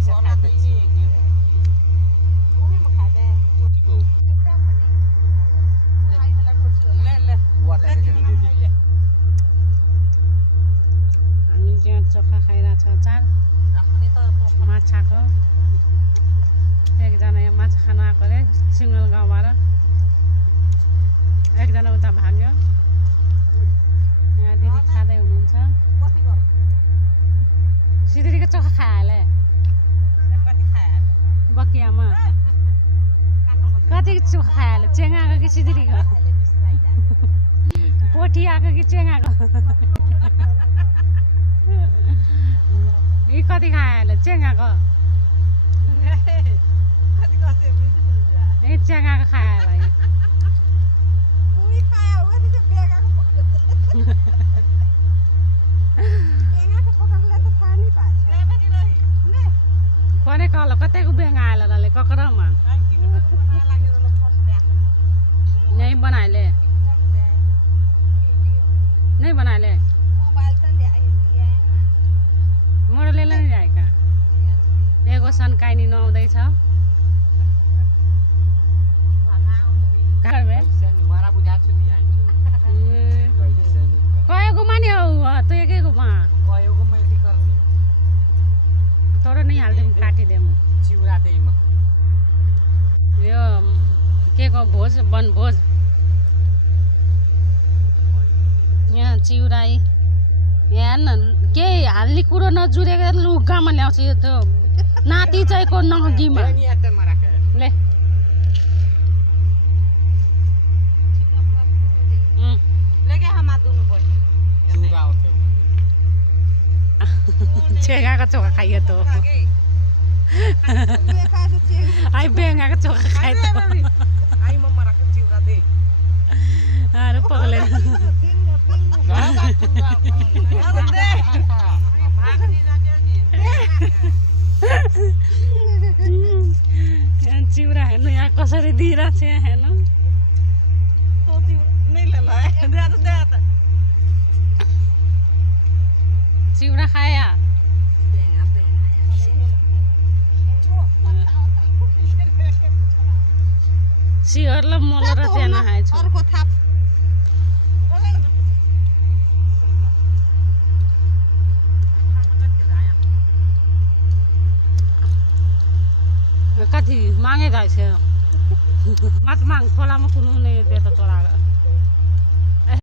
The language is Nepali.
पैसा खाएपछि हामी त्यहाँ चोखा खाइरहेको छ चार माछाको एकजना यहाँ माछा खान आएको अरे सिङ्गल गाउँबाट एकजना उता भाग्यो यहाँ दिदी खाँदै हुनुहुन्छ सिधरीको चोखा खाइहाले बकियामा कति चोखा खाइहाल्यो चेङ्गाको कि सिधरीको पोठी आएको कि चेङ्गाको यी कति खाइहाल्यो चेङ्गाको यी चेङ्गाको खाइहाल्यो कोने कल कतैको बेङ आएला लले ककरमा नहीं बना ले नहीं बना ले मोडल ले नहीं जाएगा एगो सनकाइनी नआउँदैछ घर में मारा बुझाछु नि आइछु कयगो माने हो तो एकैगो मा कयगो मैले गर्ने तर नहीं हाल्दिम काटिदेम चिउरा देइमा यो के को भोज बनभोज यहाँ चिउराई यहाँ न के हाल्ने कुरो नजुरेको लुगामा ल्याउँछ यो त्यो नाति चाहिँको नहगीमा ले चेगाको चोखा खाइयो त आई बेङ्गाको चोखा खाइ त अरे पगले चिउरा हेर्नु यहाँ कसरी दिइरहेको छ यहाँ हेर्नु चिउरा खाया सिहरले मलाई र त्यहाँ नखाएछु कति मागे रहेछ मात माग खोलामा कुनु नै बेत चोराको